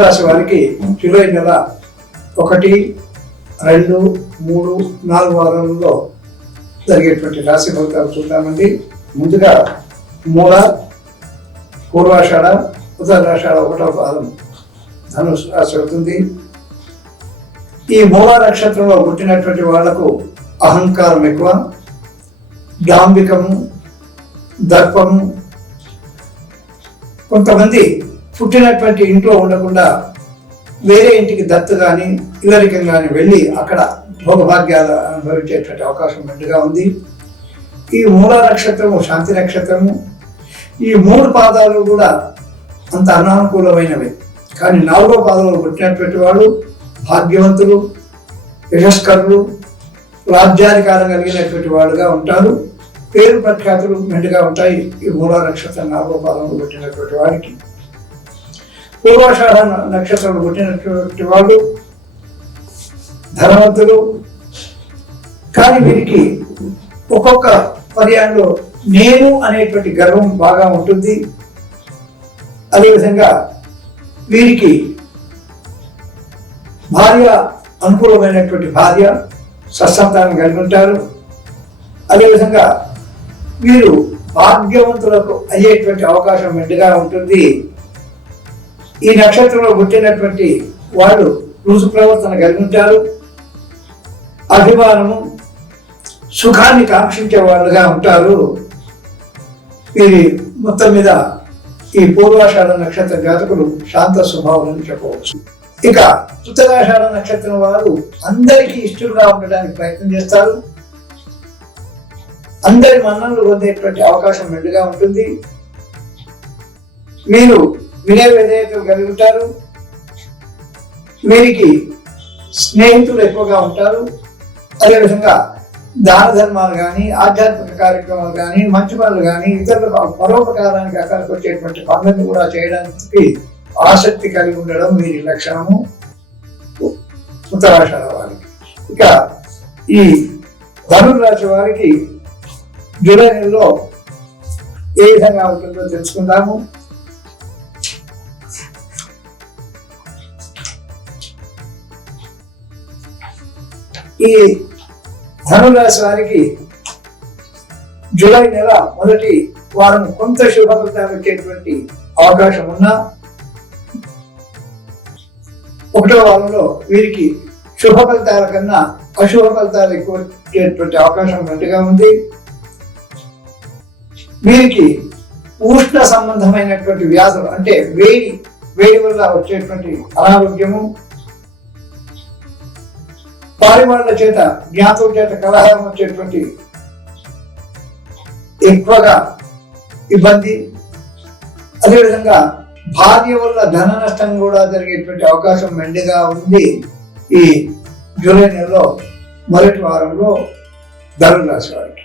ధనురాశి వారికి జూలై నెల 1, 2, 3, 4 వారాలలో జరిగేటువంటి రాశి ఫలితాలు చూద్దామండి. ముందుగా మూల, పూర్వాషాఢ, ఉత్తరాషాఢ 1వ పాదం ధనుసు రాశి అవుతుంది. ఈ మూల నక్షత్రంలో పుట్టినటువంటి వాళ్లకు అహంకారం ఎక్కువ, డాంబికము, దర్పము. కొంతమంది పుట్టినటువంటి ఇంట్లో ఉండకుండా వేరే ఇంటికి దత్తు కానీ ఇల్లరికం కానీ వెళ్ళి అక్కడ భోగభాగ్యాలు అనుభవించేటువంటి అవకాశం మెండుగా ఉంది. ఈ మూల నక్షత్రము శాంతి నక్షత్రము. ఈ 3 పాదాలు కూడా అంత అనానుకూలమైనవి. కానీ 4వ పాదంలో పుట్టినటువంటి వాళ్ళు భాగ్యవంతులు, యశస్కరులు, రాజ్యాధికారం కలిగినటువంటి వాళ్ళుగా ఉంటారు. పేరు ప్రఖ్యాతులు మెండుగా ఉంటాయి ఈ మూల నక్షత్రం 4వ పాదంలో పుట్టినటువంటి వారికి. పూర్వాషాఢ నక్షత్రంలో పుట్టినటువంటి వాళ్ళు ధనవంతులు. కానీ వీరికి ఒక్కొక్క పర్యాయంలో నేను అనేటువంటి గర్వం బాగా ఉంటుంది. అదేవిధంగా వీరికి భార్య అనుకూలమైనటువంటి భార్య, సత్సంతానం కలిగి ఉంటారు. అదేవిధంగా వీరు భాగ్యవంతులకు అయ్యేటువంటి అవకాశం మెండుగా ఉంటుంది. ఈ నక్షత్రంలో పుట్టినటువంటి వాళ్ళు రుజు ప్రవర్తన కలిగి ఉంటారు. అభిమానము, సుఖాన్ని కాంక్షించే వాళ్ళుగా ఉంటారు. వీరి మొత్తం మీద ఈ పూర్వాషాఢ నక్షత్ర జాతకులు శాంత స్వభావాలని చెప్పవచ్చు. ఇక ఉత్తరాషాఢ నక్షత్రం వారు అందరికీ ఇష్టలుగా ఉండడానికి ప్రయత్నం చేస్తారు. అందరి మన్ననలు పొందేటువంటి అవకాశం మెండుగా ఉంటుంది. మీరు వినయ విధేయతలు కలిగి ఉంటారు. వీరికి స్నేహితులు ఎక్కువగా ఉంటారు. అదేవిధంగా దాన ధర్మాలు కానీ, ఆధ్యాత్మిక కార్యక్రమాలు కానీ, మంచి పనులు కానీ, ఇతరులకు పరోపకారానికి అక్కడికి వచ్చేటువంటి పనులను కూడా చేయడానికి ఆసక్తి కలిగి ఉండడం వీరి లక్షణము ఉత్తరాషాఢ వారికి. ఇక ఈ ధనురాశి వారికి జూలై నెలలో ఏ విధంగా ఉంటుందో తెలుసుకుందాము. ఈ ధనురాశి వారికి జూలై నెల మొదటి వారం కొంత శుభ ఫలితాలు వచ్చేటువంటి అవకాశం ఉన్నా 1వ వారంలో వీరికి శుభ ఫలితాల కన్నా అశుభ ఫలితాలు ఎక్కువ వచ్చేటువంటి అవకాశం మెండుగా ఉంది. వీరికి ఉష్ణ సంబంధమైనటువంటి వ్యాధులు అంటే వేడి వల్ల వచ్చేటువంటి అనారోగ్యము, పారివాళ్ల చేత జ్ఞాతుల చేత కలహారం వచ్చేటువంటి ఎక్కువగా ఇబ్బంది, అదేవిధంగా భార్య వల్ల ధన నష్టం కూడా జరిగేటువంటి అవకాశం మెండుగా ఉంది ఈ జూలై నెలలో మొదటి వారంలో ధనురాశి వారికి.